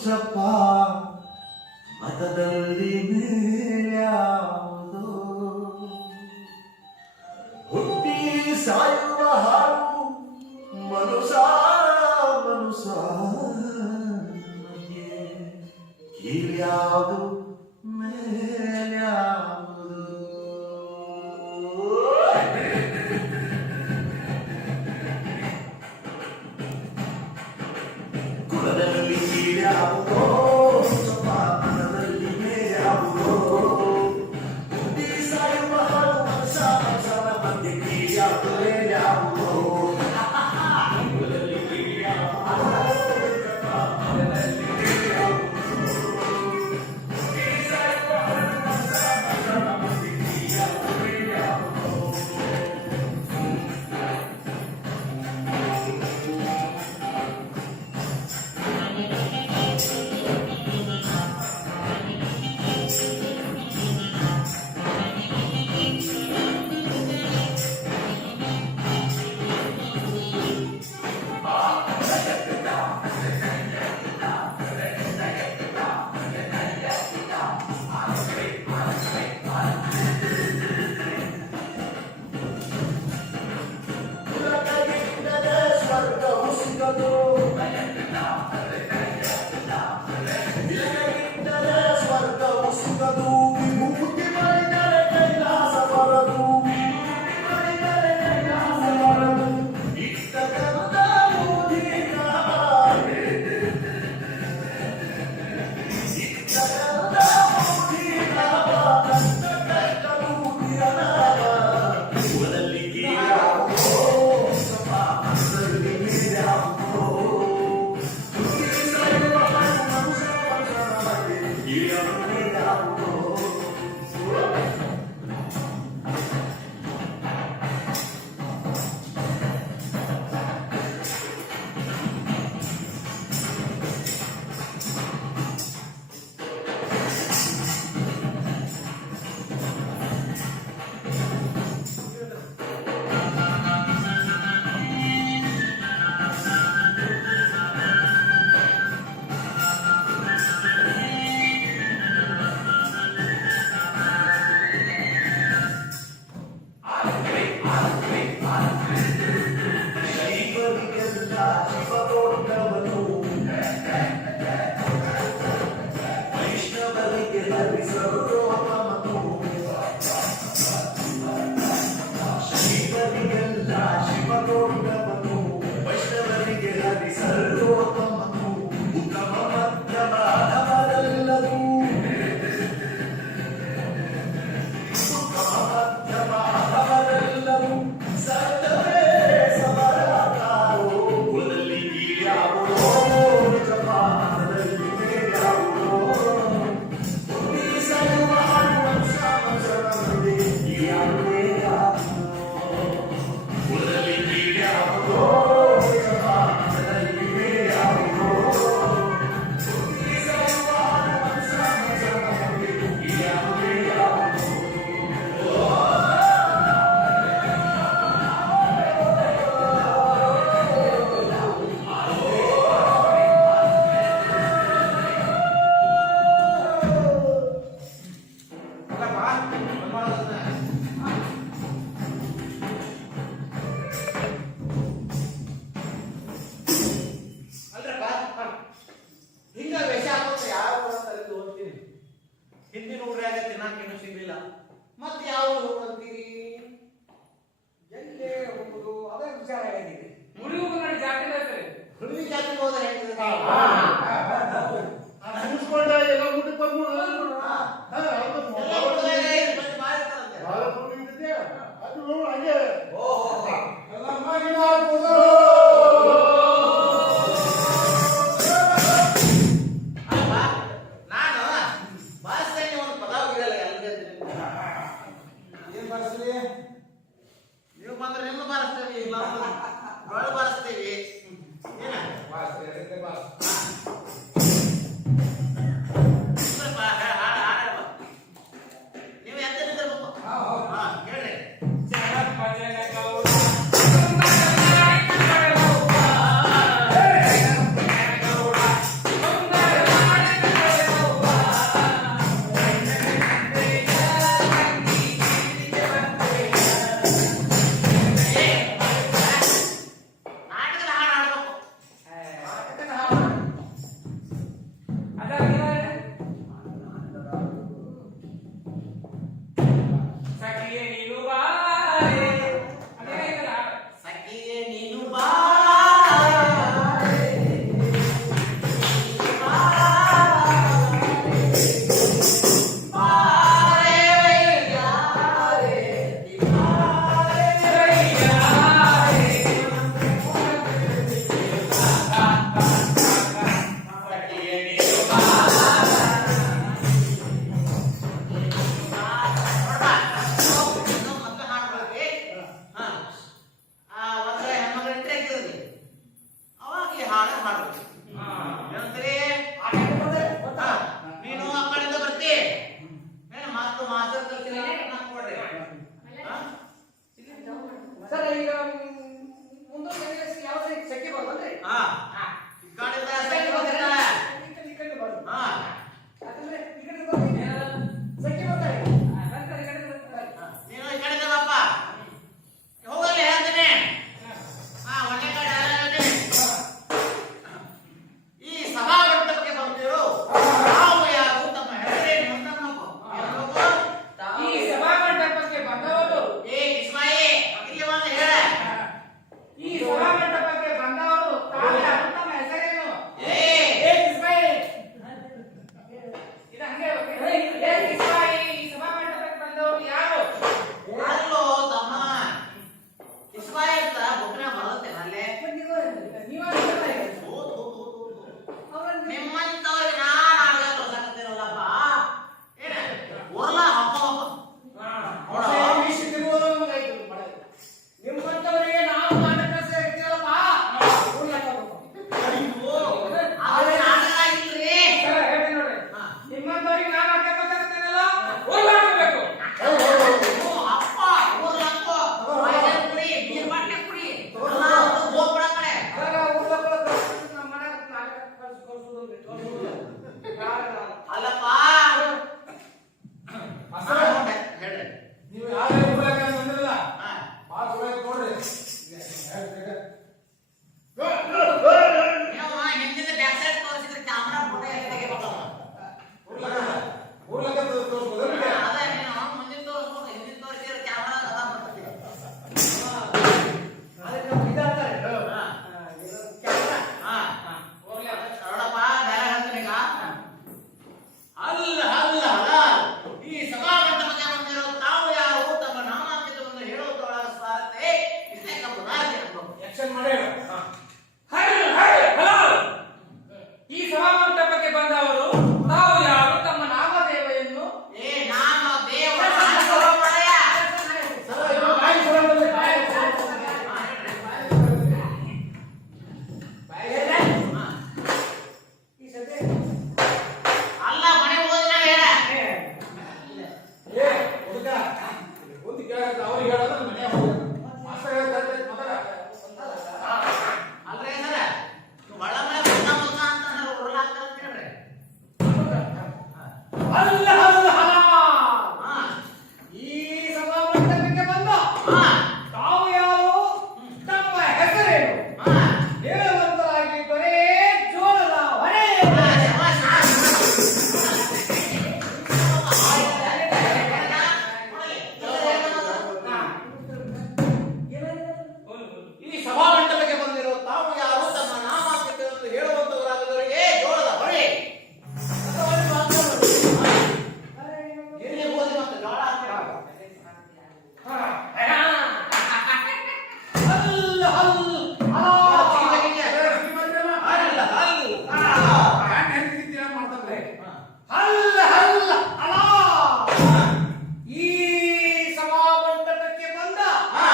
ಚಪ್ಪ ಮತದಲ್ಲಿ ಮೇಲ್ಯಾವುದು ಹುಟ್ಟಿ ಸಾಯುವ ಹಾಡು ಮನುಷ್ಯ ಕೀಳ್ಯಾವುದು ಮೇಲ್ಯಾವುದು ಕುಲದಲ್ಲಿ ಕೀಳ್ಯಾವುದೋ ಮನದಲ್ಲಿ ಮೇಲ್ಯಾವುದೋ ಹುಟ್ಟಿ ಸಾಯುವ ಹಾಡು ಮನುಷ್ಯನ ಮಧ್ಯೆ ಕೀಳ್ಯಾವುದು ಮೇಲ್ಯಾವುದೋ ಅಲ್ಲಪ್ಪ ಹೇಳ್ರಿ ನೀವು ಯಾರು ಬಂದಿರಲ್ಲ ಹಾ ಭಾಳ ಚಲೋ ಐತೆ ನೋಡ್ರಿ ನೀವು ಹಿಂದಿನ ಬ್ಯಾಕ್ ಸೈಡ್ ತೋರಿಸಿದ್ರೆ ಕ್ಯಾಮ್ರಾ ಫೋಟೋ ಎಲ್ಲ ತೆಗಿಬೇಕಲ್ಲ ಊರ್ಲಕ್ಕ ತೋರಿಸ್ಬೋದಲ್ಲ ಅದೇ ನೀನು ಮುಂದಿನ ತೋರಿಸ್ಬೋದು ಹಿಂದಿನ ತೋರಿಸಿದ್ರೆ ಕ್ಯಾಮ್ರಾ ಅದ ಬರ್ತದೆ ಹಾ ನೋಡಪ್ಪ ಬೇರೆ ಹೇಳ್ತೀನಿ ಈಗ ಅಲ್ಲ ಅಲ್ಲ ಅಲ್ಲ ಈ ಸಭಾಮಂಟಪಕ್ಕೆ ಬಂದಿರೋ ತಾವು ಯಾರು ತಮ್ಮ ನಾಮಾಂಕಿತವನ್ನು ಹೇಳುವುದರೊಳಗ ಸಾರತೆ ಇಷ್ಟೇ ಕಬ್ಬುದಾಗಿ ಅನ್ಬೇಕು ಆಕ್ಷನ್ ಮಾಡಿ ಈ ಸಭಾಮಂಟಪಕ್ಕೆ ಬಂದವರು ತಾವು ಯಾರು ತಮ್ಮ ನಾಮದೇವೆಯನ್ನು ಏ ನಾಮ ದೇವರ ಅನುಭವ ಮಾಡಯ್ಯ. ಹಾ. ಅಲ್ಲ ಮನೆ ಹೋದ್ರೆ ಹೇಳ ಏ ಹುಡುಗ ಒಂದು ಕೇಳತ್ತ ಅವ್ರಿಗೆ ಹೇಳೋದು ಮನೆ ಹೋಗಿ ಮಾಸ್ಟರ್ ಹೇಳ್ತಾರೆ ಮೊದಲ ಅಲ್ರಿ ಸರ ಒಳ ಮನೆ ಮುಖ ಮುಖ ಅಂತ ಉರ್ಲಾಗ್ತಾರ ಅಂತ ಹೇಳ್ರಿ ಅಲ್ಲ ಅಲ್ಲ ಹಾ ಈ ಸಭಾಮಂಟಪಕ್ಕೆ ಬಂದ ಹಾ ತಾವು ಯಾರು ತಮ್ಮ ಹೆಸರೇನು ಹಾ ಹೇಳುವಂತರಾಗಿ ಬರೇ ಜೋಳದ ಹೊರೆ ಈ ಸಭಾಮಂಟಪಕ್ಕೆ ಬಂದಿರೋ ತಾವು ಯಾರು ತಮ್ಮ ನಾಮಾಂಕಿತವನ್ನು ಹೇಳುವಂತವರಾದವರಿಗೆ ಜೋಳದ ಹೊಳೆ ಗಿರ್ಲಿ ಗೋಧಿ ಮತ್ತು ಜೋಳ ಅಂತೀರ. ಅಲ್ಲ ಅಲ್ಲ ಅಲ್ಲ, ಮಾಡ್ತಾರೆ ಅಲ್ಲ ಅಲ್ಲ ಅಲ್ಲ ಈ ಸಭಾಮಂಟಪಕ್ಕೆ ಬಂದ ಹಾ.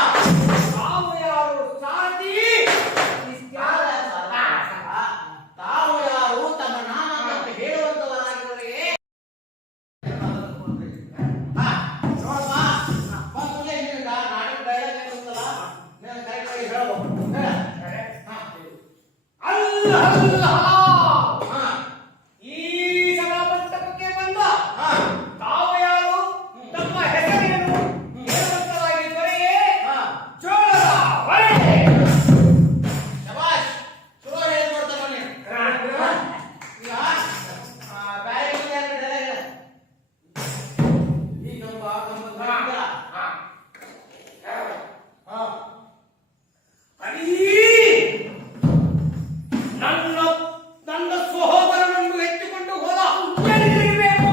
ತಾವು ಯಾರು ಸಾಟಿ ತಾವು ಯಾರು ತಮ್ಮ ನಾಮವನ್ನು ಹೇಳುವಂತವರಾಗಿರುವವರಿಗೆ ಹಾ, ನೋಡಪ್ಪ, ಬಂದ್ಕೂಡ್ಲೆ ನಿನಗೆ ನಾಡಿನ dialogue ಏನ್ ಗೊತ್ತಲ್ಲ, ನೀನು correct ಆಗಿ ಹೇಳ್ಬೇಕು. ಹೇಳ. ಹಾ. ಅಲ್ಲ ಅಲ್ಲ ಹಾ. ಈ ಸಭಾಮಂಟಪಕ್ಕೆ ಬಂದ ಹಾ. ತಾವು ಯಾರು ತಮ್ಮ ಹೆಸರೇನು ಹೇಳುವಂತರಾಗಿ ಬರೆಯೇ ಹಾ. ಜೋಳದ ಹೊರೆ ಶಭಾಷ್. ಚಲೋ ಹೇಳ್ ನೋಡ್ತಾರ ನೀನು. ಈಗ ಬ್ಯಾರೆ ಮಂದಿ ಯಾರು dialogue ಹೇಳ. ಈಗ ನಮ್ಮ ಬಂದಿಲ್ಲ. ನನ್ನ ನನ್ನ ಸಹೋದರನನ್ನು ಎತ್ತಿಕೊಂಡು ಹೋದ ಎಲ್ಲಿರಬೇಕು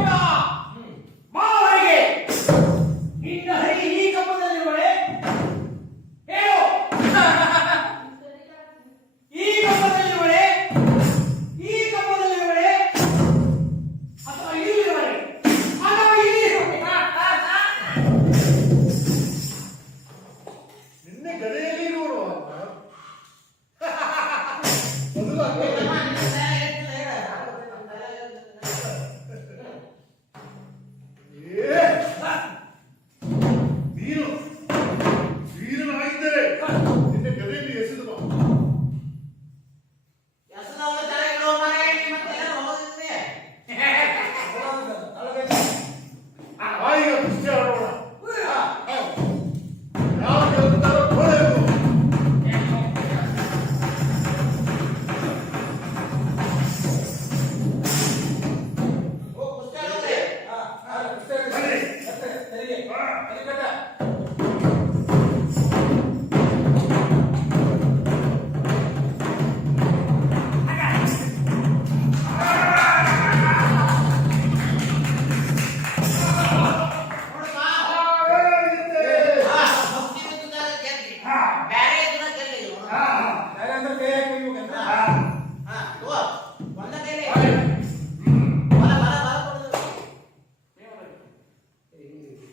ಮಾವರಿಗೆ ನಿನ್ನ ಹರಿ ಈ ಕಂಬದಲ್ಲಿರುವಳೆ ಹೇಳು ಈ ಕಂಬದಲ್ಲಿರುವಳೆ ಈ ಕಂಬದಲ್ಲಿರುವಳೆ ಅಥವಾ ಇಲ್ಲಿರುವಳೆ ಅಥವಾ ಇಲ್ಲಿರುವಳೆ ನಿನ್ನೆ ಗದೆಯಲ್ಲಿ ನೋಡು ಏ ನೀನು ವೀರನಾಗಿದ್ದರೆ ನಿನ್ನೆ ಗದೆಯಲ್ಲಿ ಎಸೆದು ಬಾ ಈಗ ಕುಸ್ತಿ ಆಡೋಣ ಯಾವ ಗೆಲ್ತಾರೋ ನೋಡಬೇಕು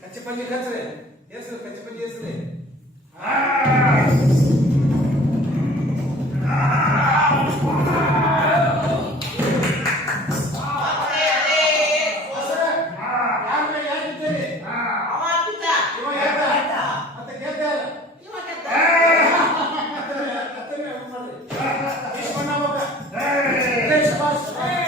ಕಚ್ಚಿ ಪಂಜಿ ಕಚ್ಚರೆ ಹೆಸರು ಕಚ್ಚಿ ಪಂಜಿ ಹೆಸರು Hey!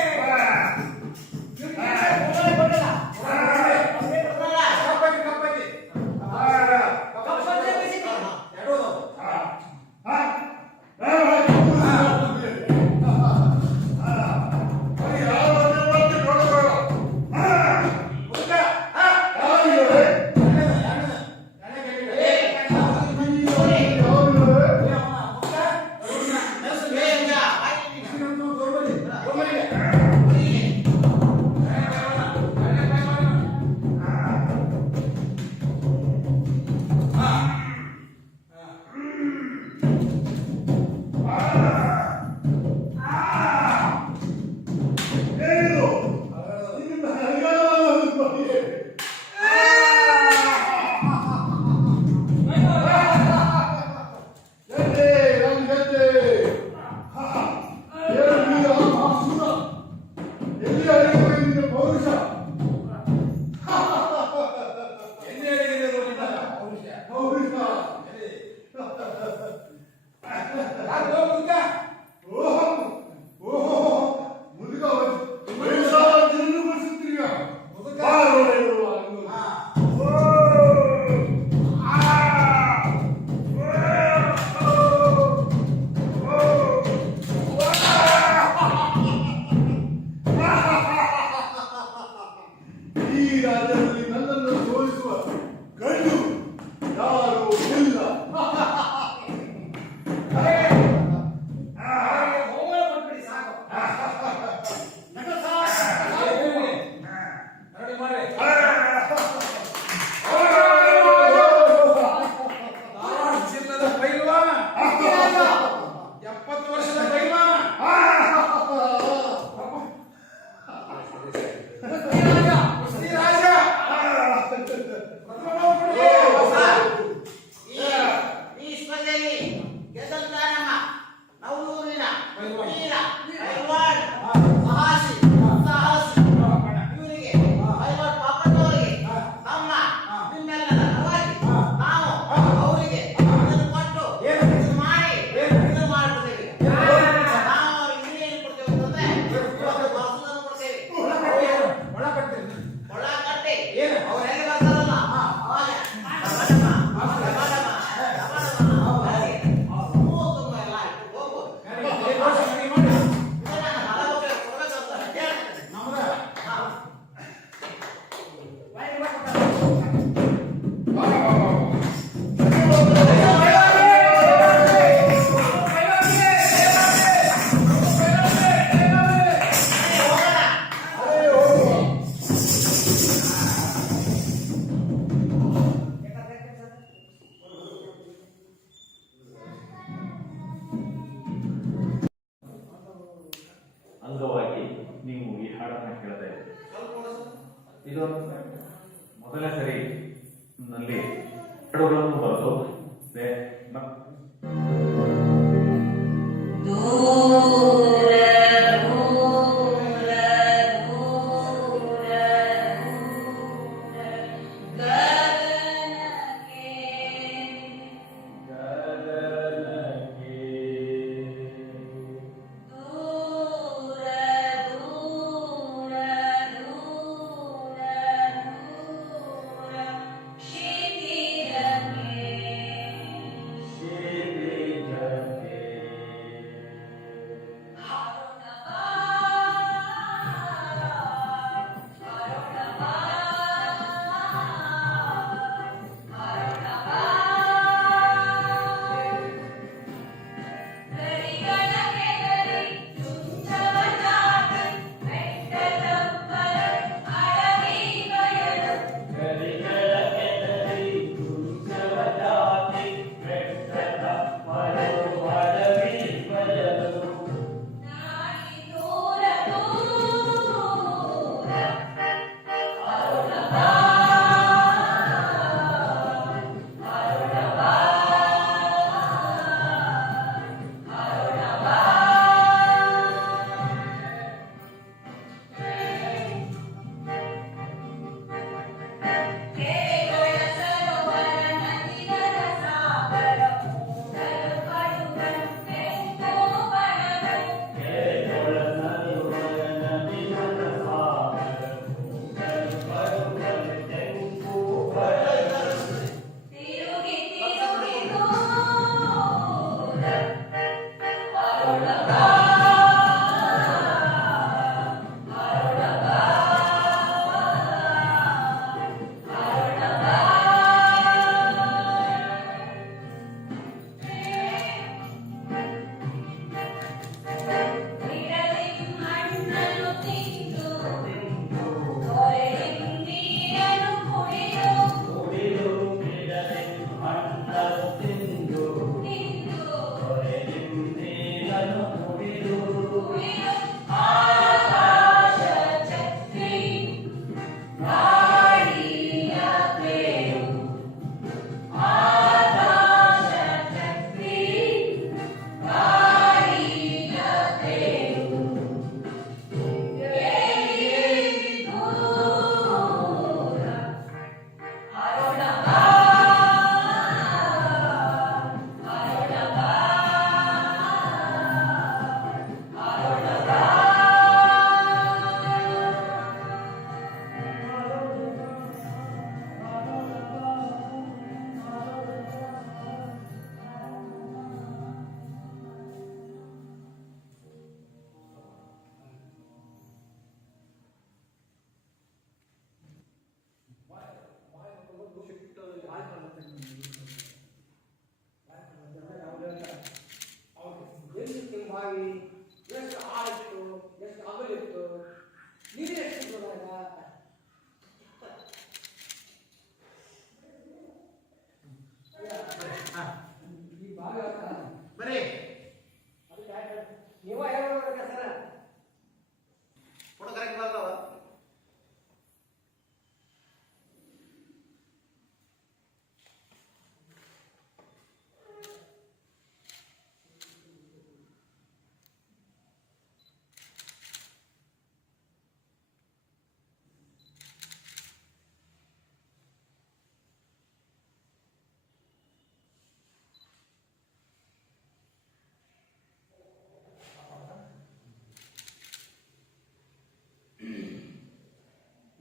ಇದು ಮೊದಲನೇ ಸರಿ ನಲ್ಲಿ ಹಾಡುಗಳನ್ನು ಬರೆದು ಎಷ್ಟು ಆಯಿತು ಎಷ್ಟು ಅಗಲಿತ್ತು ನೀರು ಎಷ್ಟು ಈ ಭಾಗ ಬರೀ ಅದಕ್ಕೆ ನೀವ ಹೇಳ್ಬೇಕು ಸರ ಫೋಟೋ ಕರೆಕ್ಟ್ ಬರ್ತಾವ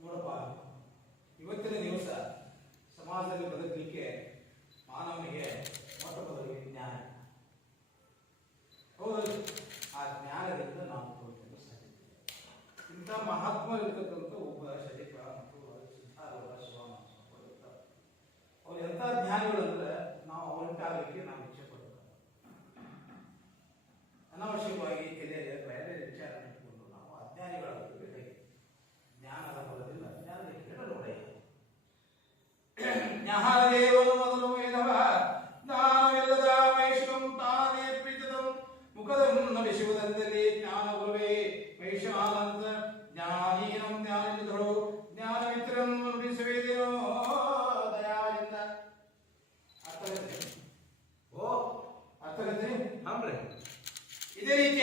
ನೋಡಪ್ಪ, ಇವತ್ತಿನ ದಿವಸ ಸಮಾಜದಲ್ಲಿ ಬದುಕಲಿಕ್ಕೆ ಮಾನವನಿಗೆ ಮೊಟ್ಟ ಮೊದಲಿಗೆ ಜ್ಞಾನ. ಹೌದಲ್ಲ? ಆ ಜ್ಞಾನದಿಂದ ನಾವು ಬದುಕಲು ಸಾಧ್ಯ. ಇಂಥ ಮಹಾತ್ಮರಿರ್ತಕ್ಕಂಥ ಒಬ್ಬ ಶರೀಫ ಮತ್ತು ಸಿದ್ಧಾರೂಢ ಶಿವಮೊಗ್ಗ ಅವ್ರು ಎಂಥ ಜ್ಞಾನಿಗಳಂದ್ರೆ ನಾವು ಅವರಿಗಾಗಲಿಕ್ಕೆ ನಾವು ಇಚ್ಛೆ ಪಡ್ತೇವೆ. ಅನಾವಶ್ಯಕವಾಗಿ ತಲೆಯಲ್ಲಿ ಬೇರೆ ವಿಚಾರ ಇಟ್ಕೊಂಡು ನಾವು ಅಜ್ಞಾನಿಗಳಾಗಬೇಕು. ಜ್ಞಾನದ ಬಲದಿಂದ ಜ್ಞಾನದ ಕೆಡಲು ಒಡೆಯ ಜ್ಞಾನದೇವನು ಮೊದಲು ವೇದವ ಜ್ಞಾನವಿಲ್ಲದ ವೈಶ್ವಂ ತಾನೇ ಪ್ರೀತದಂ ಮುಖದ ವಿಶ್ವದಲ್ಲಿ ಜ್ಞಾನ ಗುರುವೇ ವೈಶ್ವಾನಂದ ಜ್ಞಾನೀನಂ ಜ್ಞಾನಿಗಳು ಜ್ಞಾನವಿದ್ದ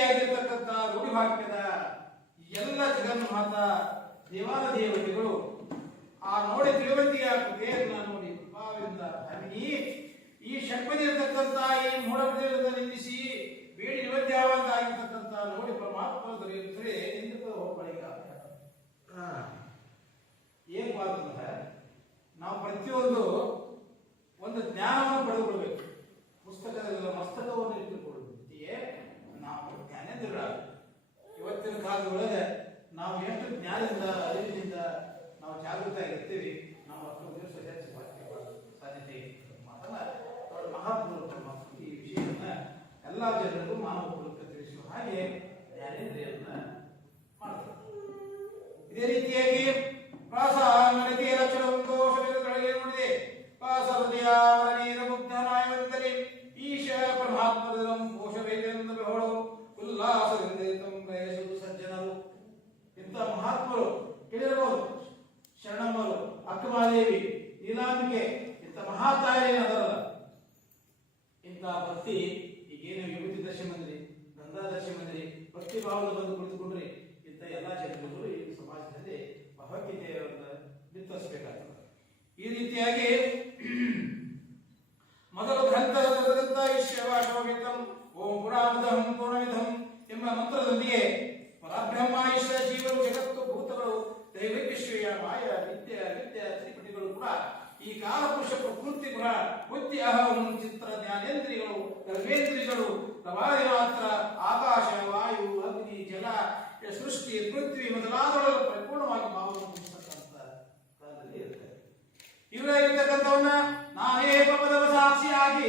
ರೀತಿಯಾಗಿರ್ತಕ್ಕಂಥ ರೂಢಿವಾಕ್ಯದ ಎಲ್ಲ ಜಗನ್ಮಾತ ದೇವಾನ ದೇವತೆಗಳು ಆ ನೋಡಿ ತಿಳುವಳಿಕೆಯ ಕೃಪೆಯನ್ನ ನೋಡಿ ಕೃಪಾವಿಂದ ಹರಿಣಿ ಈ ಷಟ್ಪದಿರತಕ್ಕಂಥ ಈ ಮೂಢಪದಿರದ ನಿಂದಿಸಿ ಬೇಡಿ ನಿವದ್ಯಾವಾಗಿರ್ತಕ್ಕಂಥ ನೋಡಿ ಪರಮಾತ್ಮ ದೊರೆಯುತ್ತದೆ ನಿಂದ ಹೋಗ್ಬಳಿಗ ಏನ್ ಮಾತಂದ್ರೆ ನಾವು ಪ್ರತಿಯೊಂದು ಒಂದು ಜ್ಞಾನವನ್ನು ಪಡೆದುಕೊಳ್ಬೇಕು. ಪುಸ್ತಕದಲ್ಲ ಮಸ್ತಕವನ್ನು ಇಟ್ಟುಕೊಳ್ಳುತ್ತೆಯೇ ನಾವು ಜ್ಞಾನೇಂದ್ರರಾಗ ಇವತ್ತಿನ ಕಾಲದೊಳಗೆ ನಾವು ಎಷ್ಟು ಜ್ಞಾನದಿಂದ ಅರಿವಿನಿಂದ ನಾವು ಜಾಗೃತ ಆಗಿರ್ತೀವಿ ನಾವು ಅಷ್ಟೊಂದು ದಿವಸ ಹೆಚ್ಚು ಸಾಧ್ಯತೆ ಮಾತನ್ನ ಮಹಾತ್ಮರು ತಮ್ಮ ಈ ವಿಷಯವನ್ನ ಎಲ್ಲ ಜನರಿಗೂ ಮಾನವ ಕುಲಕ್ಕೆ ತಿಳಿಸುವ ಹಾಗೆ ಜ್ಞಾನೇಂದ್ರಿಯನ್ನ ಮಾಡ್ತಾರೆ. ಇದೇ ರೀತಿಯಾಗಿ ಪ್ರಾಸ ನಡತೆಯ ಲಕ್ಷಣ ದೋಷಗಳಿಗೆ ನೋಡಿದೆ ಪ್ರಾಸ ಹೃದಯ ನೀರ ಮುಗ್ಧ ನಾಯವಂತಲಿ ಈಶ ಪರಮಾತ್ಮದಂ ಕೋಶವೇದೆಂದು ಬೆಹಳು ಉಲ್ಲಾಸದಿಂದ ಬಯಸುವುದು ಸಜ್ಜನರು. ಇಂಥ ಮಹಾತ್ಮರು ಕೇಳಿರಬಹುದು. ಶರಣಮ್ಮರು, ಅಕ್ಕಮಾದೇವಿ, ನೀಲಾಂಬಿಕೆ ಇಂಥ ಮಹಾತಾಯಿ ಅದರಲ್ಲ. ಇಂಥ ಭಕ್ತಿ ಈಗೇನು ವಿಭೂತಿ ದರ್ಶನ ಬಂದ್ರಿ, ಗಂಗಾ ದರ್ಶನ ಬಂದ್ರಿ, ಭಕ್ತಿ ಭಾವದ ಬಂದು ಕುಳಿತುಕೊಂಡ್ರಿ ಇಂಥ ಎಲ್ಲ ಜನರು ಈ ಸಮಾಜದಲ್ಲಿ ಭಾವೈಕ್ಯತೆಯನ್ನು ಬಿತ್ತರಿಸಬೇಕಾಗ್ತದೆ. ಈ ರೀತಿಯಾಗಿ ಮೊದಲು ಗ್ರಂಥ ಈಶ್ವರವಾಶೋಭಿತಂ ಓಂ ಪುರಾಣದಂ ಪೂರ್ಣವಿಧಂ ಎಂಬ ಮಂತ್ರದೊಂದಿಗೆ ಪರಬ್ರಹ್ಮ ಈಶ್ವರ ಜೀವರು ಜಗತ್ತು ಭೂತಗಳು ದೈವೈಶ್ವರ್ಯ ಮಾಯ ವಿದ್ಯೆ ಅವಿದ್ಯ ತ್ರಿಪಟಿಗಳು ಕೂಡ ಈ ಕಾಲಪುರುಷ ಪ್ರಕೃತಿ ಗುಣ ಬುದ್ಧಿ ಅಹಂ ಚಿತ್ರ ಜ್ಞಾನೇಂದ್ರಿಯಗಳು ಕರ್ಮೇಂದ್ರಿಯಗಳು ಪ್ರವಾಹಿ ಮಾತ್ರ ಆಕಾಶ ವಾಯು ಅಗ್ನಿ ಜಲ ಸೃಷ್ಟಿ ಪೃಥ್ವಿ ಮೊದಲಾದವುಗಳು ಪರಿಪೂರ್ಣವಾಗಿ ಭಾವವನ್ನು ಹೊಂದಿರತಕ್ಕಂಥ ಕಾಲದಲ್ಲಿ ಇರುತ್ತೆ. ಇವರಾಗಿರ್ತಕ್ಕಂಥವನ್ನ ನಾನೇ ಪಪದವ ಸಾಕ್ಷಿಯಾಗಿ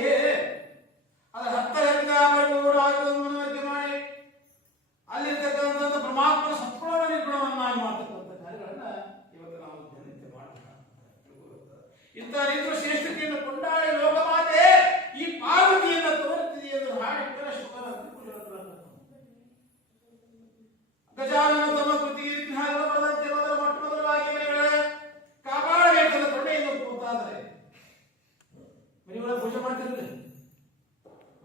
ಅದರ ಹತ್ತರಿಂದ ಪರಿಪೂರ್ಣವಾಗಿರುವುದನ್ನು ಮನವರಿಕೆ ಮಾಡಿ ಅಲ್ಲಿರ್ತಕ್ಕಂಥ ಪರಮಾತ್ಮನ ಸಂಪೂರ್ಣ ನಿರ್ಗುಣವನ್ನಾಗಿ ಮಾಡ್ತಕ್ಕಂಥ ಕಾರ್ಯಗಳನ್ನ ಇವತ್ತು ನಾವು ದಿನನಿತ್ಯ ಮಾಡ್ತಾರೆ. ಇಂಥ ರೀತಿಯ ಶ್ರೇಷ್ಠತೆಯನ್ನು ಕೊಂಡಾಡಿ ಲೋಕಮಾತೆ ಈ ಪಾರ್ವತಿಯನ್ನು ತೋರುತ್ತಿದೆ ಎಂದು ಹಾಡಿಟ್ಟರ ಶುಭರ ಗಜಾನನ ತಮ್ಮ ಕೃತಿ ವಿಘ್ನಗಳು ಬರದಂತೆ ಮೊದಲ ಮೊಟ್ಟ ಮೊದಲವಾಗಿ ಮನೆಗಳ ಕಾಪಾಡಬೇಕಂತ ತೊಡೆಯನ್ನು ಕೂತಾದರೆ ಮನೆಯೊಳಗೆ ಪೂಜೆ ಮಾಡ್ತಿರಲಿ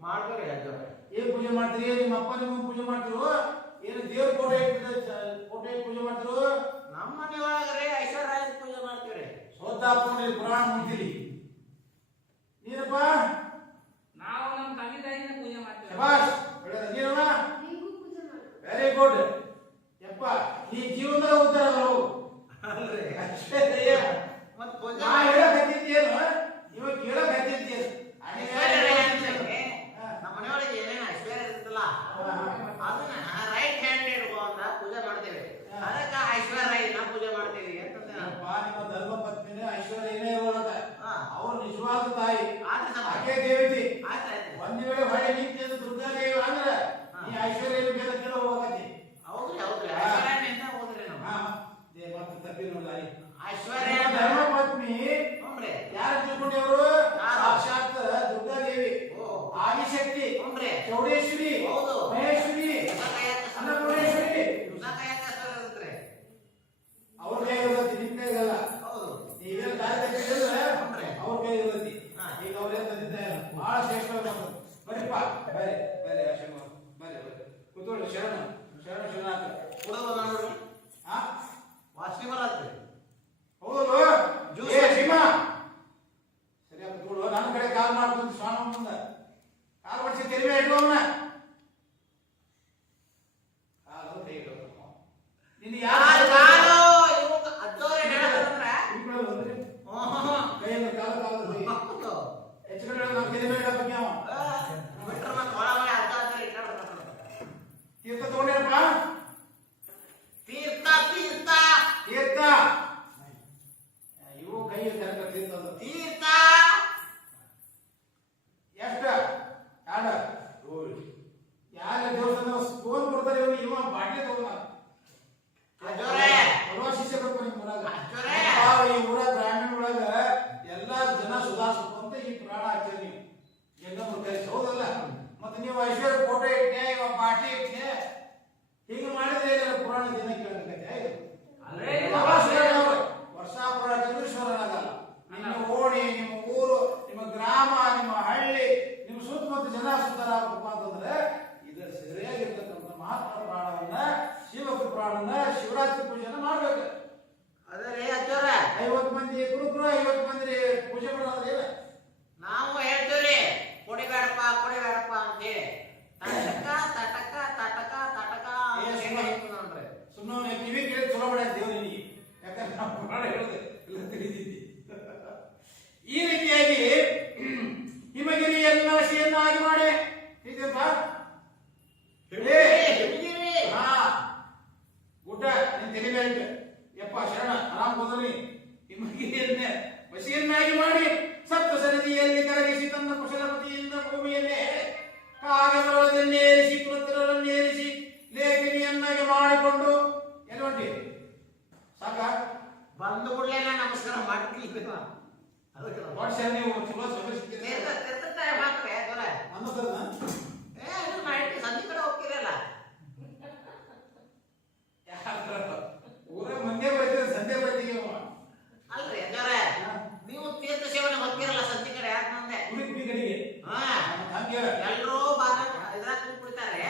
ಮಾಡ್ತಾರೆ. ಏನ್ ಪೂಜೆ ಮಾಡ್ತೀರಿ? ನಿಮ್ಮ ಅಪ್ಪ ನಿಮ್ಮ ಪೂಜೆ ಮಾಡ್ತಿರೋ ಏನು ದೇವ್ರ ಕೋಟೆ ಪೂಜೆ ಮಾಡ್ತಿರೋ? ನಮ್ಮ ಮನೆಯೊಳಗರೆ ಐಶ್ವರ್ಯ ಪೂಜೆ ಮಾಡ್ತೀವಿ. ಸೋತಾಪುರ ಪುರಾಣ ಮುಂದಿರಿ ನೀನಪ್ಪ ನಾವು ನಮ್ಮ ತಂದೆ ತಾಯಿನ ಪೂಜೆ ಮಾಡ್ತೀವಿ. ಶಬಾಷ್, ನೀನವ ವೆರಿ ಗುಡ್. ಯಪ್ಪ ಈ ಜೀವನದ ಉತ್ತರ ಅಲ್ರಿ ಅಷ್ಟೇ. ಮತ್ ಪೂಜೆ ನಾ ಹೇಳಕ್ ಹತ್ತಿದ್ದೇನು ಇವಾಗ ಕೇಳಕ್ ಹತ್ತಿದ್ದೇನು? ನಮ್ಮ ಮನೆಯೊಳಗೆ ಏನೇನು ಐಶ್ವರ್ಯ ಇರ್ತಲ್ಲ ಅದನ್ನ ರೈಟ್ ಹ್ಯಾಂಡ್ ಇಟ್ಕೊಂಡ ಪೂಜೆ ಮಾಡ್ತೇವೆ. ಅದಕ್ಕೆ ಐಶ್ವರ್ಯ ಪೂಜೆ ಮಾಡ್ತೀವಿ ಅಂತಂದ್ರೆ ನಿಮ್ಮ ಧರ್ಮ ಪತ್ನಿನೇ ಐಶ್ವರ್ಯ ಏನೇ ಇರೋದ ಅವ್ರು ನಿಜವಾದ ತಾಯಿ ಆದ್ರೆ ಆಕೆ ದೇವತಿ. ಆಯ್ತಾಯ್ತು. ಒಂದ್ ವೇಳೆ ಹೊಳೆ ನಿಂತ ದುರ್ಗಾದೇವಿ ಅಂದ್ರೆ ಈ ಐಶ್ವರ್ಯ ಬೇರೆ ಕೆಲ ಹೋಗತಿ. ಹೌದ್ರಿ ಹೌದ್ರಿ ಐಶ್ವರ್ಯದಿಂದ ಹೋದ್ರಿ ನಾವು ಮತ್ತೆ ತಪ್ಪಿ ನೋಡ ಐಶ್ವರ್ಯ ತಲೆ ಮೇಲೆ ಇಟ್ಟು, ಯಪ್ಪ ಶರಣ ಆರಾಮ್ ಹೋದ್ರಿ ನಿಮಗೆಯನ್ನೇ ವಶಿಯನ್ನಾಗಿ ಮಾಡಿ ಸಪ್ತ ಸರದಿಯಲ್ಲಿ ಕರಗಿಸಿ ತನ್ನ ಕುಶಲಪತಿಯಿಂದ ಭೂಮಿಯನ್ನೇ ಕಾಗದರನ್ನೇರಿಸಿ ಪುತ್ರರನ್ನೇರಿಸಿ ಲೇಖಿನಿಯನ್ನಾಗಿ ಮಾಡಿಕೊಂಡು ಏನು ಹೊಂಟಿ ಸಾಕ ಬಂದು ಕೂಡಲೇ ನಮಸ್ಕಾರ ಮಾಡ್ತಿಲ್ಲ ಅದಕ್ಕೆ ವರ್ಷ ನೀವು ಚಲೋ ಸಮಸ್ಯೆ ಮಾತ್ರ ಅನ್ನೋದನ್ನ ಇದು ಮಾಡಿ ಸಂಜೆ ಕಡೆ ಹೋಗ್ತಿರಲ್ಲ ಊರ ಮಂದ್ಯ ಬರ್ತೀರ ಸಂಧ್ಯೆ ಬರ್ತೀವಿ ಅಲ್ರಿ ಅಜ್ಜಾರ ನೀವು ತೀರ್ಥ ಸೇವನೆ ಹೋಗ್ತಿರಲ್ಲ ಸಂಜೆ ಕಡೆ ಯಾಕೆ ನಂದೆ ಗುಡಿ ಕಡೆಗೆ ಹಾ ಹಂಗೆ ಎಲ್ಲರೂ ಇದ್ರಾಗ ಕೂತ್ ಕುಡಿತಾರೆ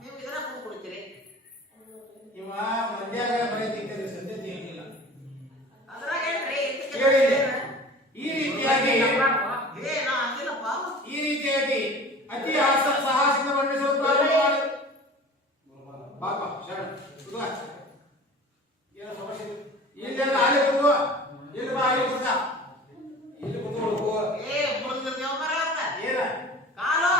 ನೀವು ಇದ್ರಾಗ ಕೂತ್ ಕುಡಿತೀರಿ ಇವ ಮಂದ್ಯಾಗ ಬರೀತಿದ್ದಾರೆ ಸಂಧ್ಯೆ ಏನಿಲ್ಲ ಅದ್ರಾಗ ಏನ್ರಿ ಈ ರೀತಿಯಾಗಿ ನಾ ಅಂದಿಲ್ಲಪ್ಪ ಈ ರೀತಿಯಾಗಿ ಅತಿ ಸಾಹಸದಿಂದ ವರ್ಣಿಸಲು ಪ್ರಾರಂಭ ಮಾಡಿ ಬಾಪ ಶರಣ ಕುದುವ ಏನು ಸಮಸ್ಯೆ ಇಲ್ಲೆಲ್ಲ ಅಲ್ಲಿ ಕುದುವ ಇಲ್ಲಿ ಬಾ ಅಲ್ಲಿ ಕುದುವ ಇಲ್ಲಿ ಕುದುವ ಮುಳುಗಿರ್ತೀವ ಮರ ಅಂತ ಏನ ಕಾಲು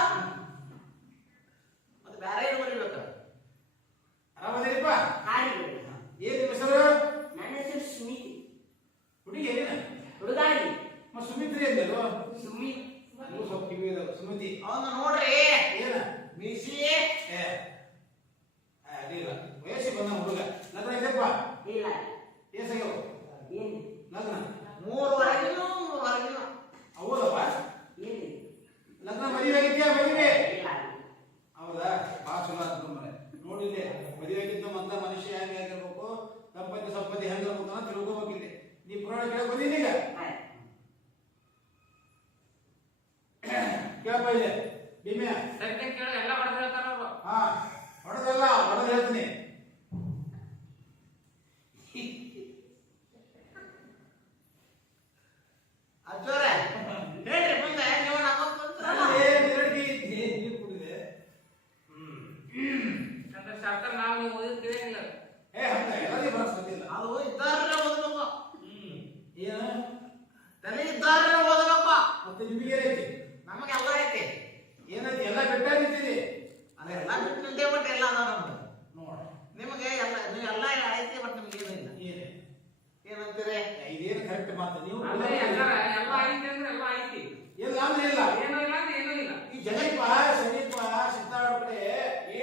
ಮತ್ತೆ ಬೇರೆ ಏನು ಬರೀಬೇಕು ಆರಾಮದೇನಪ್ಪ ಹಾಡಿ ಏನ್ ನಿಮ್ಮ ಹೆಸರು ನನ್ನ ಹೆಸರು ಸುಮಿತಿ ಹುಡುಗಿ ಏನೇನ ಹುಡುಗಾಡಿ ಮ ಸುಮಿತ್ರಿ ಅಂದಲ್ವ ಸುಮಿ ನೀವು ಸ್ವಲ್ಪ ಕಿವಿ ಸುಮಿತಿ ಅವನು ನೋಡ್ರಿ ಏನ ಬಿಸಿ ಏ ಅದಿಲ್ಲ ವಯಸ್ಸಿಗೆ ಬಂದ ಹುಡುಗ ಲಗ್ನ ಇದೆಪ್ಪ ಇಲ್ಲ ಏಸಾಗ್ಯವ ಏನು ಲಗ್ನ 3 ಹೊರಗಿನ ಹೌದಪ್ಪ ಏನು ಲಗ್ನ ಮದುವೆ ಆಗಿದ್ಯಾ ಮದುವೆ ಇಲ್ಲ ಹೌದಾ ಭಾಳ ಚಲೋ ಆಯ್ತು ಮನೆ ನೋಡಿല്ലേ ಮದುವೆ ಆಗಿದ್ದ ಮಂದ ಮನುಷ್ಯ ಹೆಂಗೆ ಆಗಿರ್ಬೇಕು ದಂಪತಿ ಸಂಪತ್ತಿ ಹೆಂಗಿರ್ಬೇಕು ಅಂತ ತಿಳ್ಕೊಬೇಕಿಲ್ಲಿ ನೀ ಪುರಾಣ ಕೇಳಕ್ ಬಂದಿದ್ದೀಗ ಕೇಳಪ್ಪ ಇದೆ ಭೀಮ್ಯ ಎಲ್ಲ ಹೊಡೆದು ಹೇಳ್ತಾರ ಅವರು. ಹಾ ಹೊಡೆದಲ್ಲ ಹೊಡೆದು ಹೇಳ್ತೀನಿ ಅಜ್ಜೋರ ಹೇಳ್ರಿ ಮುಂದೆ ನೀವು ನಮ್ಮಂತ ನೀರು ಕುಡಿದೆ ಅಂದ್ರೆ ಶಾಸ್ತ್ರ ನಾವು ನೀವು ಓದಿರ್ತೀವಿ ಇಲ್ಲ. ಏ ಹಂಗ ಎಲ್ಲರಿಗೂ ಬರಸ್ತಿಲ್ಲ ಅದು ಇದ್ದಾರಲ್ಲ ಓದಬೇಕು ಏನ ತಲೆ ಇದ್ದಾರಲ್ಲ ಓದಬೇಕು ಮತ್ತೆ ನಿಮಗೆ ಏನೈತಿ ನಮಗೆಲ್ಲ ಐತಿ ಏನೈತಿ ಎಲ್ಲ ಬೆಟ್ಟಾಗಿದ್ದೀರಿ ಅದೆಲ್ಲ ಬಿಟ್ಟು ನಿಂದೇ ಬಟ್ ಎಲ್ಲ ಅದ ನಮ್ದು ನೋಡ ನಿಮಗೆ ಎಲ್ಲ ನೀವೆಲ್ಲ ಐತಿ ಬಟ್ ನಿಮ್ಗೆ ಏನಿಲ್ಲ ಏನೇ ಏನಂತೀರಿ ಇದೇನು ಕರೆಕ್ಟ್ ಮಾತು ನೀವು ಅಂದ್ರೆ ಎಲ್ಲ ಐತಿ ಅಂದ್ರೆ ಎಲ್ಲ ಐತಿ. ಇಲ್ಲ ಅಂದ್ರೆ ಇಲ್ಲ ಏನೂ ಇಲ್ಲ ಅಂದ್ರೆ ಏನೂ ಇಲ್ಲ. ಈ ಜನಪ್ಪ ಶರೀಪ ಸಿದ್ದಾಳ ಕಡೆ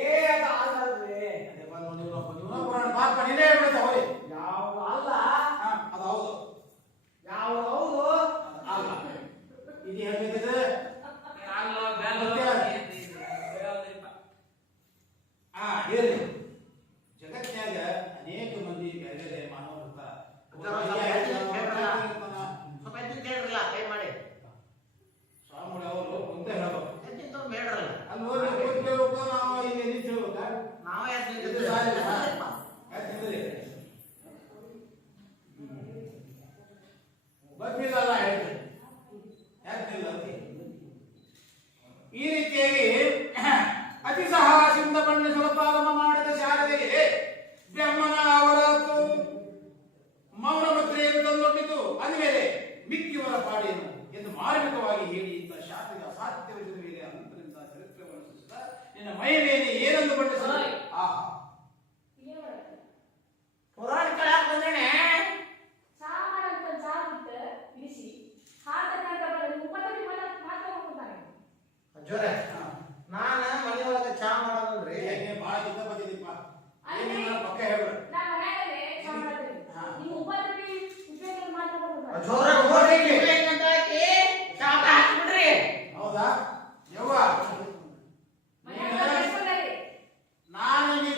ಏನು ಆಗಲ್ರಿ ಅದೇ ಬಂದು ನೀವು ಪುರಾಣ ಮಾತು ನೀನೇ ಹೇಳ್ಬಿಡುತ್ತೆ ಅವರಿ ಯಾವ ಅಲ್ಲ ಅದು ಹೌದು ಯಾವ ಹೌದು ಅಲ್ಲ ಇದು ಹೇಳ್ಬೇಕಿದ್ರೆ ಅಲ್ಲೋ ಬೇಲೋ ಮತ್ತೆ? ಬೇಲೋದಿಲ್ಲ. ಹೇಳಿ ಜಗತ್ನ್ಯಾಗ ಅನೇಕ ಮಂದಿ ಬೇರೆ ಬೇರೆ ಮಾನವರು ಇರ್ತಾರ ಸ್ವಲ್ಪ ಎದ್ದಿನ ಕೇಳ್ರಲ್ಲ ಕೈ ಮಾಡಿ ಸ್ವಾಮಿಗಳು ಅವರು ಮುಂದೆ ಹೇಳ್ಬೇಕು ಎದ್ದಿನ ಬೇಡ್ರಲ್ಲ ಅಲ್ಲಿ ಹೋಗಿ ಕೂತ್ಕೋಬೇಕು ನಾವು ಇಲ್ಲಿ ನಿಂತು ಹೇಳ್ಬೇಕಾ ನಾವೇ ಇದು ಸಾಲಿಲ್ಲ? ಯಾಕೆ ನಿಂದ್ರಿ? ಬಂದಿಲ್ಲಲ್ಲ ಹೇಳ್ತೀನಿ ಯಾಕೆ ನಿಲ್ಲ ಈ ರೀತಿಯಾಗಿ ಅತಿ ಸಾಹಸದಿಂದ ಬಣ್ಣಿಸಲು ಪ್ರಾರಂಭ ಮಾಡಿದ ಶಾರದೆಗೆ ಬ್ರಹ್ಮನ ಅವರತು ಮೌನ ಮುದ್ರೆಯನ್ನು ತಂದೊಡ್ಡಿತು ಅಂದಮೇಲೆ ಮಿಕ್ಕಿವರ ಪಾಡೇನು ಎಂದು ಮಾರ್ಮಿಕವಾಗಿ ಹೇಳಿ ಇಂಥ ಶಾಸ್ತ್ರದ ಅಸಾಧ್ಯವಿಸಿದ ಮೇಲೆ ಅನಂತರಿಂದ ಚರಿತ್ರೆಯನ್ನು ಸೃಷ್ಟಿಸಿದ ನಿನ್ನ ಮೈ ಮೇಲೆ ಏನೆಂದು ಬಣ್ಣಿಸಲು ಆಹಾ ಪುರಾಣ ಕೇಳಕ್ ಬಂದೇನೆ ಸಾಮಾನ್ಯ ಜಾಬಿಟ್ಟು ಇಳಿಸಿ ಹಾಕಂತ ಮುಪ್ಪತ್ತಡಿ ಮಾತ್ರ ಹೋಗ್ತಾನೆ ಅಜ್ಜೋರೆ ನಾನ ಮನೆಯೊಳಗೆ ಚಾ ಮಾಡೋದ್ರಿ ಹೇಗೆ ಬಹಳ ಕಿತ್ತ ಬಂದಿದ್ದೀಪ್ಪ ಏನಿಲ್ಲ ಪಕ್ಕ ಹೇಳ್ಬಿಡು ನಾನು ಮನೆಯಲ್ಲೇ ಚಾ ಮಾಡ್ತೀನಿ ನೀವು ಮುಪ್ಪತ್ತಡಿ ಉಪಯೋಗ ಮಾತ್ರ ಹೋಗ್ತಾನೆ ಅಜ್ಜೋರೆ ನೋಡಿ ಏನಂತ ಹಾಕಿ ಚಾ ಹಾಕ್ಬಿಡ್ರಿ ಹೌದಾ ಯವ್ವ ಮನೆಯಲ್ಲ ನಾನು ನೀ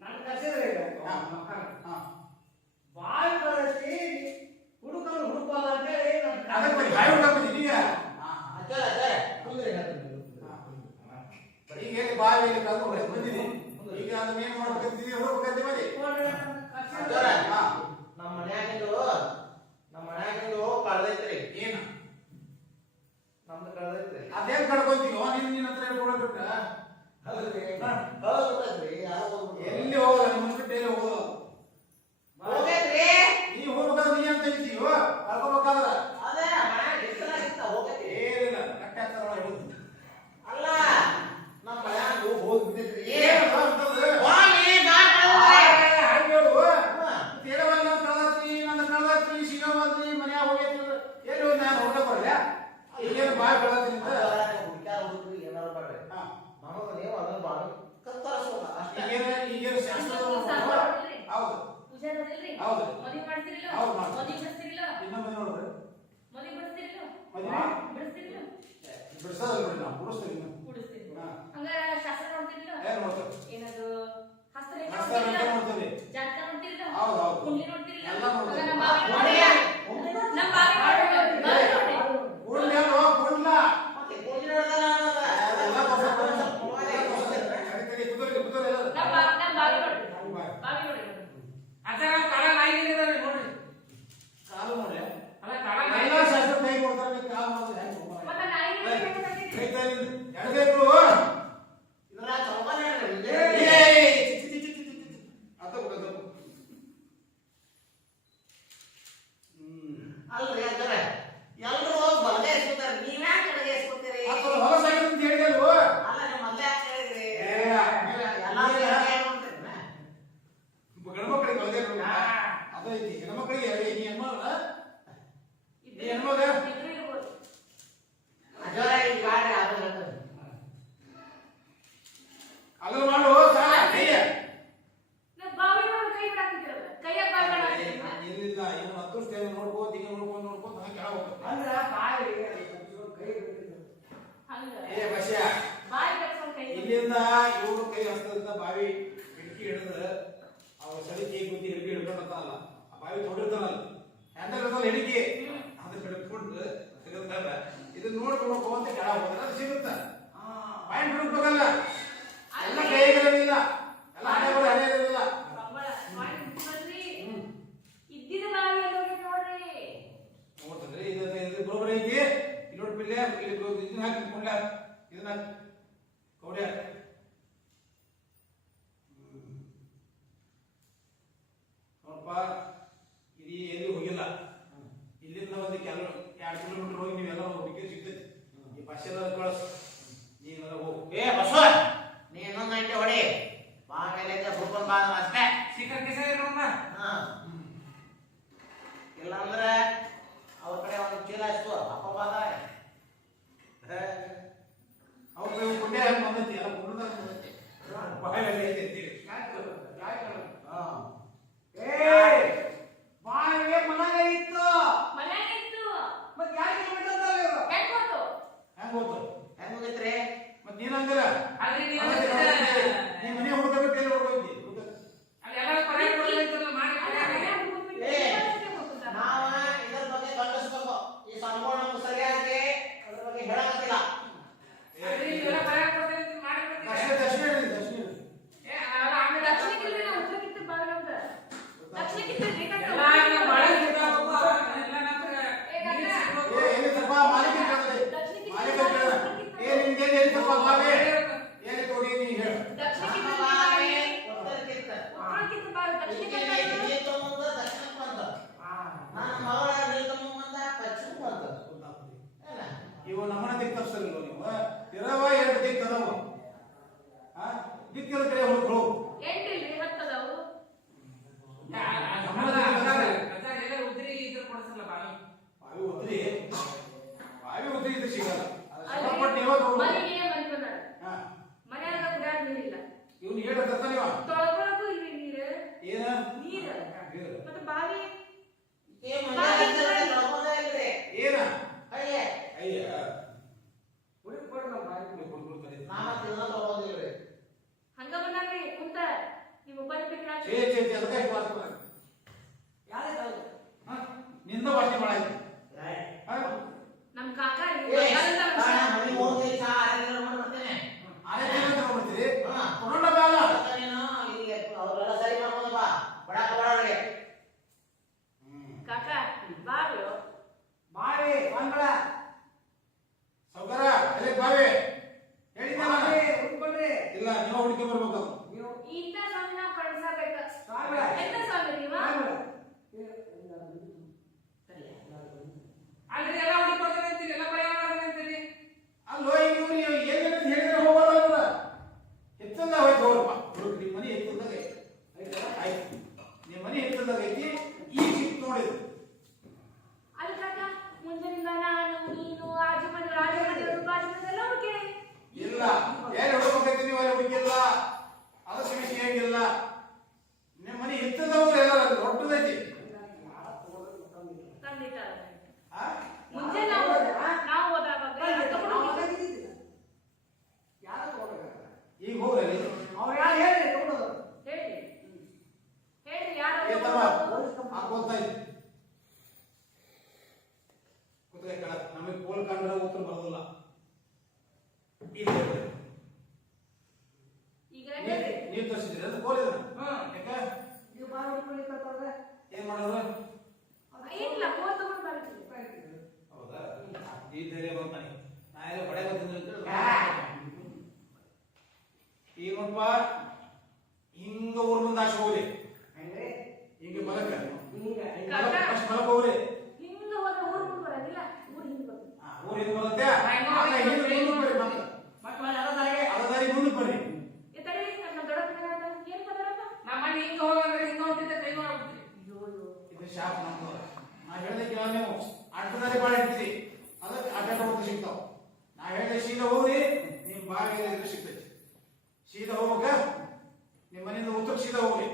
ನಾನು ಕರ್ಸಿದ್ರೆ ಈಗ ಹಾ, ಹಾ. ಬಾಯಿ ಬಳಸಿ ಹುಡುಗರು ಹುಡುಕಲ್ಲ ಅಂತೇಳಿ ಅದಕ್ಕೆ ಬರೀ ಬಾಯಿ ಹುಡುಕ ಬಂದಿದ್ದೀಯ? ಅಜ್ಜರ ಅಜ್ಜರ ಕುಂದ್ರಿ ಈಗ ಎಲ್ಲಿ ಬಾವಿಯಲ್ಲಿ ಕಲ್ತು ಬಂದಿದ್ದೀನಿ. ಈಗ ಅದನ್ನ ಏನ್ ಮಾಡ್ಬೇಕಂತಿದ್ದೀವಿ, ಹುಡುಕಂತ ಬನ್ನಿ. ಅಜ್ಜರ ಹಾ. ನಮ್ಮ ಮನ್ಯಾಗಿಂದು ಕಳ್ದೈತ್ರಿ. ಏನು ನಮ್ದು ಕಳ್ದೈತ್ರಿ. ಅದೇನ್ ಕಳ್ಕೊಂತೀವೋ ನಿನ್ನ ಹತ್ರ ಹೇಳ್ಕೊಳಕ್ ಹೌದ್ರಿ ಹಾ. ಹೌದ್ರಿ ಯಾರೋ ಎಲ್ಲಿ ಹೋಗೋದು ನಿಮ್ಮ ಬಿಟ್ಟು ಎಲ್ಲಿ ಹೋಗೋದು? ಹೋಗೈತ್ರಿ. ನೀ ಹೋಗ್ಬೇಕಾದ್ರೆ ನೀ ಅಂತ ಇದ್ದೀವೋ ಕಳ್ಕೊಬೇಕಾದ್ರ ಅದೇ ಮನ್ಯಾಗ ಇರ್ತಲಾಗಿತ್ತ ಹೋಗೈತಿ. ಏನಿಲ್ಲ ಕಟ್ಟೆ ಹತ್ರ ಹಿಡಿದು ಅಲ್ಲ ನಮ್ಮ ಮನ್ಯಾಗ ಹೋಗ್ಬಿಟ್ಟಿದ್ರಿ. ಏನು ಅಂತದ್ದು? ಹೋಗಿ ಬ್ಯಾಗ್ ಕಳ್ದೈತ್ರಿ. ಹಾಗೆ ಹೇಳು. ಹಾ. ತೇರವಲ್ಲ ಕಳ್ದಾತ್ರಿ, ನನ್ನ ಕಳ್ದಾತ್ರಿ, ಸಿಗವಲ್ರಿ, ಮನ್ಯಾಗ ಹೋಗೈತಿ. ಎಲ್ಲಿ ಹೋಗಿ ನಾನು ಹೊರಗೆ ಬರ್ಲೆ? ಈಗೇನು ಬಾಯಿ ಕಳ್ದಾತ್ರಿ ಅಂತ? ಹುಡುಕ್ಯಾರ ಹುಡುಗ್ರಿ ಏನಾರ ಮಾಡ್ರಿ. ಹಾ. ನಮಗ ನೀವು ಅದನ್ನ ಬಾಳು ಕತ್ತರಿಸೋಲ್ಲ ಅಷ್ಟೇ. ಈಗೇನು ಶಾಸ್ತ್ರದ ಹೌದು ಪೂಜೆ ಅದಲ್ರಿ ಹೌದು. ಮದುವೆ ಮಾಡ್ತಿರಿಲ್ಲ ಹೌದು, ಮಾಡ್ತೀವಿ. ಮದುವೆ ಬಿಡಿಸ್ತಿರಿಲ್ಲ ಇನ್ನೊಮ್ಮೆ ನೋಡ್ರಿ ಮದುವೆ ಬಿಡಿಸ್ತಿರಿಲ್ಲ ಮದುವೆ? ಬಿಡಿಸ್ತಿರಿಲ್ಲ ಬಿಡಿಸೋದಲ್ಲ ನೋಡಿ ನಾವು ಬಿಡಿಸ್ತೀವಿ ಇನ್ನು. ಕೂಡಿಸ್ತಿರಿ ಹಾ. ಹಂಗಾರ ಶಾಸ್ತ್ರ ನೋಡ್ತಿರಿಲ್ಲ ಏನ್ ನೋಡ್ತೇವೆ? ಏನದು ಹಸ್ತರೇಖೆ ಹಸ್ತರೇಖೆ ನೋಡ್ತಿರಿಲ್ಲ ನೋಡ್ತೀವಿ. ಜಾತಕ ನೋಡ್ತಿರಿಲ್ಲ ಹೌದು, ಹೌದು. ಕುಂಡ್ಲಿ ನೋಡ್ತಿರಿಲ್ಲ ಎಲ್ಲ ನೋಡ್ತೀವಿ. ಹಂಗಾರ ನಮ್ಮ ಬಾವಿ ನೋಡಿ. ನೋಡ್ರಿ ನಮ್ಮ ಬಾವಿ ನೋಡ್ರಿ ಬಾವಿ ನೋಡ್ರಿ ಕೂಡ್ಲ ಹೇಳು, ಕೂಡ್ಲ. ಮತ್ತೆ ಗೋಧಿ ನೋಡ್ದಲ್ಲ ಅನ್ನೋದ. ಎಲ್ಲ ತೋರ್ಸು, ತೋರ್ಸು. ಎಲ್ಲ ತೋರ್ಸು. ತಡಿ, ತಡಿ, ಕುದುರೆ, ಕುದುರೆ ಎಲ್ಲ. ನಮ್ಮ ಬಾವಿ ನೋಡ್ರಿ ಬಾವಿ. ಬಾವಿ ನೋಡ್ರಿ ಅಜ್ಜರ ಕಾಲ ನಾಯಿಗಳಿದಾವೆ ನೋಡ್ರಿ. ಕಾಲು ನೋಡಿ. ಅಲ್ಲ ಕಾಲ ನಾಯಿ ಎಲ್ಲ ಶಾಸ್ತ್ರ ಕೈ ಕೊಡ್ತಾರೆ, ನೀ ಕಾಲು ಮಾಡಿದ್ರೆ ಹೆಂಗ್ ಹೋಗೋಣ? ಮತ್ತೆ ನಾಯಿ ಕೈ ನೋಡ್ರಿ ತಾಯಿಲಿಂದ ಎಡಗೈಗಳು. ಇದ್ರಾಗ ಚೌಕಾನೆ ಹೇಳ್ರಿ ಇದು. ಏಯ್, ಚಿ, ಚಿ, ಚಿ, ಚಿ, ಚಿ, ಚಿ. ಅದು ಬಿಡು, ಅದು ಬಿಡು. ಅಲ್ರಿ ಅಜ್ಜರ ಎಲ್ರು ಬಲಗೆ ಎಸ್ಕೊತಾರೆ, ನೀವ್ಯಾಕೆ ಎಡಗೆ ಎಸ್ಕೊತೀರಿ? ಅದು ಹೊಲಸಾಗಿದೆ ಅಂತ ಹೇಳಿದಲ್ವೋ? ಅಲ್ಲ ನೀವು ಮೊದ್ಲೇ ಯಾಕೆ ಹೇಳಿದ್ರಿ? ಏ, ಎಲ್ಲಾರು ಎಡಗೆ ಮಾಡ್ತೀರಲ್ಲ? ಗಂಡ್ಮಕ್ಳಿಗೆ ಹೊಲದೇ ಇರ್ಬೇಕು. ಅದೈತಿ ಹೆಣ್ಮಕ್ಳಿಗೆ ನೀ ಹೆಣ್ಮಗಳ? ನೀ ಹೆಣ್ಮಗ? ಇಬ್ರು ಇರ್ಬೋದು ಅಜ್ಜರ ಈಗ ಬ್ಯಾಡ್ರಿ ಅದು ಹೇಳ್ರಿ. ಅಗಲು ಮಾಡು ಸಾಲ ಕೈಯ. ನಾವು ಬಾವಿ ನೋಡ್ರಿ ಕೈ ಬಿಡಾಕಿದ್ರಲ್ಲ ಕೈಯಾಗ ಬಾವಿ ಬಿಡಾಕಿದ್ರಲ್ಲ ಎಲ್ಲಿಲ್ಲ ಏನು ಅದೃಷ್ಟ ಏನು ನೋಡ್ಕೋತ ಈಗ ನೋಡ್ಕೋತ ಹಂಗೆ ಕೆಳಗೆ ಹೋಗ್ಬೇಕು. ಅಂದ್ರ ಬಾಯಿ ಕೈ ಬಿಟ್ಟಿದ್ರು ಹಂಗ ಏ ಬಸ್ಯ, ಬಾಯಿ ಕಟ್ಕೊಂಡ್ ಕೈ ಇಲ್ಲಿಂದ ಇವ್ರು ಕೈ ಹಸ್ತದಿಂದ ಬಾವಿ ಹಿಡ್ಕಿ ಹಿಡಿದು ಅವ್ರ ಸರಿ ಕೈ ಗುದ್ದಿ ಹಿಡ್ಕಿ ಹಿಡ್ಕೊಂಡಲ್ಲ ಆ ಬಾವಿ ತೊಡಿರ್ತಾನಲ್ಲ ಹ್ಯಾಂಡಲ್ ಇರ್ತಲ್ಲ ಹಿಡಿಕಿ ಅದನ್ನ ಹಿಡ್ಕೊಂಡು ತೆಗೆದ್ಕೊಂಡ ಇದನ್ನ ನೋಡ್ಕೊಂಡು ಹೋಗಂತ ಕೆಳಗೆ ಹೋದ್ರೆ ಅದು ಸಿಗುತ್ತ. ಪಾಯಿಂಟ್ ಹುಡುಕ್ಬೇಕಲ್ಲ, ಎಲ್ಲ ಕೈಗಳಿಲ್ಲ, ಎಲ್ಲ ಹಣೆಗಳು ಹಣೆಗಳಿಲ್ಲ. ಕಂಬಳ ಮಾಡಿ ಬಿಟ್ಬಿಡ್ರಿ ಇದ್ದಿದ ಬಾವಿ ಎಲ್ಲ ಹೋಗಿ ನೋಡ್ರಿ ನೋಡ್ತಂದ್ರೆ ಇದು ಬರೋಬರಿ ಐತಿ. ಇಲ್ಲಿ ನೋಡಿ ಪಿಲ್ಲೆ, ಇಲ್ಲಿ ಇದನ್ನ ಹಾಕಿ ಕೊಂಡ ಇದನ್ನ ಹಾಕಿ ಕೌಡ್ಯ. ನೋಡಪ್ಪ, ಇದು ಎಲ್ಲಿ ಹೋಗಿಲ್ಲ. ಇಲ್ಲಿಂದ ಒಂದು 2 ಕಿಲೋಮೀಟರ್ ಹೋಗಿ ನೀವೆಲ್ಲ ಹೋಗ್ಲಿಕ್ಕೆ ಸಿಗ್ತೈತಿ. ಈ ಬಸ್ ಎಲ್ಲ ಕಳಿಸ್, ನೀವೆಲ್ಲ ಹೋಗು. ಏ ಬಸವ ನೀ ಇನ್ನೊಂದು ಗಂಟೆ ಹೊಡಿ ಬಾ ಮೇಲೆ ಹುಡ್ಕೊಂಡ್ ಬಾ ಅಂದ್ರೆ ಅಷ್ಟೇ. ಸಿಕ್ಕರ್ ಕಿಸ ಇರೋಣ. ಹಾ. ಇಲ್ಲಾಂದ್ರೆ ಅವ್ರ ಕಡೆ ಒಂದು ಚೀಲ ಅಷ್ಟು ಅಪ್ಪ ಬಾದಾರೆ. ಅವ್ರ ಪುಣ್ಯ ಹೆಂಗೆ ಬಂದೈತಿ, ಎಲ್ಲ ಪುಣ್ಯದಾಗ ಬಂದೈತಿ. ಬಾಯಲ್ಲಿ ಐತಿ ಅಂತೇಳಿ. ಹಾ. ಬಾಯಿಗೆ ಮನಾಗ ಇತ್ತು ಮನ್ಯಾಗ ಇತ್ತು ಮತ್ತೆ ಯಾಕೆ ಬಿಟ್ಟಂತಲ್ಲ ಇವ್ರು? ಹೆಂಗ್ ಗೊತ್ತು ಹೆಂಗ್ ಗೊತ್ತು? ಹೆಂಗ್ ಹೋಗಿತ್ರಿ? ಮತ್ ನೀನ್ ಹಂಗಲ್ಲ ಆದ್ರೆ ನೀವು ನೀ ಮನೆ ಹುಡುಗಬಿಟ್ಟು ಎಲ್ಲಿ ಹೋಗ್ತಿ? ಅಲ್ಲಿ ಎಲ್ಲ ಪರಿಹಾರ ಕೊಡ್ಲಿಕ್ಕಲ್ಲ ಮಾಡಿ ಪರಿಹಾರ. ನಾವ ಇದ್ರ ಬಗ್ಗೆ ಗಮನಿಸ್ಬೇಕು. ಈ ಸಂಪೂರ್ಣ ನಮ್ಗೆ ಸರಿಯಾಗಿ ಅದ್ರ ಬಗ್ಗೆ ಹೇಳಕತ್ತಿಲ್ಲ. ಆದ್ರೆ ನೀವೆಲ್ಲ ಪರಿಹಾರ ಕೊಡ್ತೀವಿ ಅಂತ ಮಾಡಿ ದಕ್ಷಿಣ ದಕ್ಷಿಣ ಹೇಳಿ, ದಕ್ಷಿಣ ಹೇಳಿ. ಏ ಅಲ್ಲ ಆಮೇಲೆ ದಕ್ಷಿಣಕ್ಕಿಲ್ರಿ ನಾವು ಉತ್ತರಕ್ಕಿಂತ ಬಾವಿ ನಮ್ದು ದಕ್ಷಿಣಕ್ಕಿಂತ ಎಲ್ಲ ನಾವು ಬಾಳೆ ಬಿಡಬೇಕು ಎಲ್ಲ ನಂತರ ಏ ಎಲ್ಲಿದ್ದಪ್ಪ ಮಾಲೀಕ ಕೇಳಿದ್ರೆ ಮಾಲೀಕ ಕೇಳಿದ ಏ ನಿನ್ಗೆ ಎಲ್ಲಿದ್ದಪ್ಪ ಬಾವಿ ಎಲ್ಲಿ ಕೊಡಿ ನೀ ನೋಡ್ಕೊಂಡ್ ಬರ್ಬೇಕು ಅದು. ನೀವು ಇಂಥ ಸ್ವಾಮಿ ನಾವು ಕಳ್ಸಬೇಕು. ಸ್ವಾಮಿ ಎಂತ ಸ್ವಾಮಿ ನೀವು? ಅಲ್ರಿ ಎಲ್ಲ ಹುಡುಕೊಡ್ತೇನೆ ಅಂತೀರಿ, ಎಲ್ಲ ಪರಿಹಾರ ಮಾಡ್ತೇನೆ ಅಂತೀರಿ. ಅಲ್ಲೋ ಈಗ ಇವ್ರು ಏನೇನು ಹೇಳಿದ್ರೆ ಹೋಗೋಲ್ಲ ಅವ್ರ ಹೆಚ್ಚಂದ ಹೋಯ್ತು ಹೋಗ್ರಪ್ಪ. ಹುಡುಗ ನಿಮ್ಮ ಮನೆ ಹೆಚ್ಚಂದಾಗ ಐತಿ ಆಯ್ತು, ನಿಮ್ಮ ಮನೆ ಹೆಚ್ಚಂದಾಗ ಐತಿ. ಈಗ ಸಿಕ್ತು ನೋಡಿದ್ರು ಅಲ್ಲಿ ಕಾಕ ಮುಂಜಾನಿಂದ ನಾನು ನೀನು ಆಜು ಮನೆ ರಾಜ ಮನೆಯವರು ಬಾಜು ಮನೆಯಲ್ಲ ಹುಡುಕಿ. ಇಲ್ಲ ಯಾರು ಹುಡುಕಬೇಕೈತಿ ನೀವು ಅಲ್ಲಿ ಹುಡುಕಿಲ್ಲ, ಅದಕ್ಕೆ ವಿಷಯ ಹೇಗಿಲ್ಲ. ನಿಮ್ಮ ಮನೆ ಹೆಚ್ಚದವ್ರು ಎಲ್ಲ ದೊಡ್ಡದೈತಿ. ಖಂಡಿತ. ಆ? ಮುಂಚೆ ನಾವು ಹೋದಾಗ ಯಾರು ತಗೋಬೇಕಾದ್ರೆ ಈಗ ಹೋಗ್ರಿ ಅವ್ರು ಯಾರು ಹೇಳಿ ತಗೊಳ್ಳೋದು ಹೇಳಿ ಹೇಳಿ ಯಾರು ಏತಮ್ಮ ಹಾಕೊಳ್ತಾ ಇದ್ವಿ ಕೂತ್ರೆ ಕಡ ನಮಗೆ ಕೋಲ್ ಕಂಡ್ರೆ ಉತ್ತರ ಬರೋದಿಲ್ಲ. ಈಗ ಹೇಳಿ. ನೀವು ತರಿಸಿದ್ರಿ ಅದು ಕೋಲ್ ಇದನ್ನ ಯಾಕೆ ನೀವು ಬಾರಿ ಹಿಡ್ಕೊಳ್ಳಿಕ್ಕಂತಂದ್ರೆ ಏನ್ ಮಾಡೋದು? ಇಲ್ಲ ಕೋಲ್ ತಗೊಂಡು ಬರ್ತೀವಿ. ಹೌದಾ? ಈ ಧೈರ್ಯ ಬಂತ ನನಗೆ. ನಾ ಎಲ್ಲ ಬಡೆ ಬರ್ತೀನಿ ಈಗ ನೋಡಪ್ಪ, ಹಿಂಗ ಊರ್ ಮುಂದೆ ಆಶೆ ಹೋಗ್ರಿ, ಅಂದ್ರೆ ಹಿಂಗೆ ಬಲಕ ಈಗ ಫಸ್ಟ್ ಬಲಕ್ ಹೋಗ್ರಿ. ಹಿಂಗ ಹೋದ್ರೆ ಊರು ಮುಂದೆ ಬರೋದಿಲ್ಲ, ಊರು ಹಿಂದೆ ಬರ್ತದೆ. ಊರ್ ಹಿಂಗ್ ಬರುತ್ತೆ, ಆಗ ಹಿಂದೆ ಮುಂದಕ್ಕೆ ಬರ್ರಿ. ಮತ್ತೆ ಅದರಿಗೆ ಅದ ದಾರಿ ಮುಂದಕ್ಕೆ ಬರ್ರಿ. ತಡಿ ನಮ್ಮ ದೊಡ್ಡಪ್ಪ ಏನ್ ಬಂದಾರಪ್ಪ? ನಮ್ಮ ಮನೆ ಹಿಂಗ ಹೋಗಂದ್ರೆ ಹಿಂಗ ಹೊಂಟಿದ್ದೆ ಕೈ ಮಾಡ್ಬಿಡ್ತೀರಿ. ಇದು ಶಾಪ್ ನಮ್ದು. ನಾ ಹೇಳ್ದೆ ಕೇಳ, ನೀವು ಅಡ್ಡದಾರಿ ಬಾಳ ಇಡ್ತೀರಿ, ಅದಕ್ಕೆ ಅಡ್ಡ ಹೋಗ್ತಾ ಸಿಗ್ತಾವ. ನಾ ಹೇಳ್ದೆ ಸೀದಾ ಹೋಗ್ರಿ, ನಿಮ್ ಬಾವಿಗೆ ಸಿಗ್ತೈತಿ. ಸೀದಾ ಹೋಗ್ಬೇಕ, ನಿಮ್ಮ ಮನೆಯಿಂದ ಉತ್ತರ ಸೀದಾ ಹೋಗ್ರಿ.